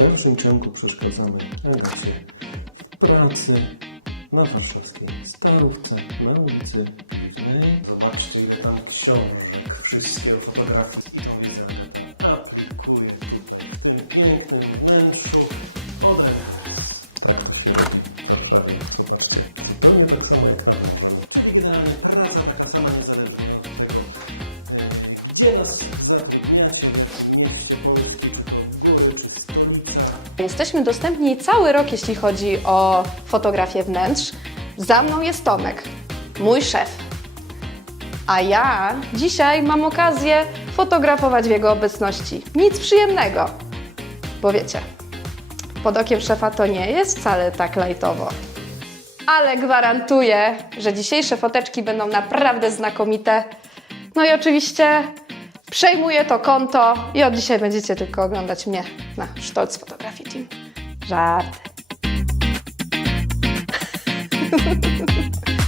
dalszym ciągu przeszkadzamy Agacie w pracy na warszawskiej starówce, na ulicy Piwnej. Zobaczcie, ile tam książek. Wszystkie fotografie są widzenia. Aplikuję tutaj. Piękny wnętrzu, Tak, proszę, zobaczcie. Zupełnie tak samo jak na razie. Generalnie praca taka sama niezależna od tego. Gdzie nas mieście Jesteśmy dostępni cały rok, jeśli chodzi o fotografię wnętrz. Za mną jest Tomek, mój szef. A ja dzisiaj mam okazję fotografować w jego obecności. Nic przyjemnego, bo wiecie, pod okiem szefa to nie jest wcale tak lajtowo. Ale gwarantuję, że dzisiejsze foteczki będą naprawdę znakomite. No i oczywiście przejmuję to konto i od dzisiaj będziecie tylko oglądać mnie na Sztolc Fotografii Team. Żart.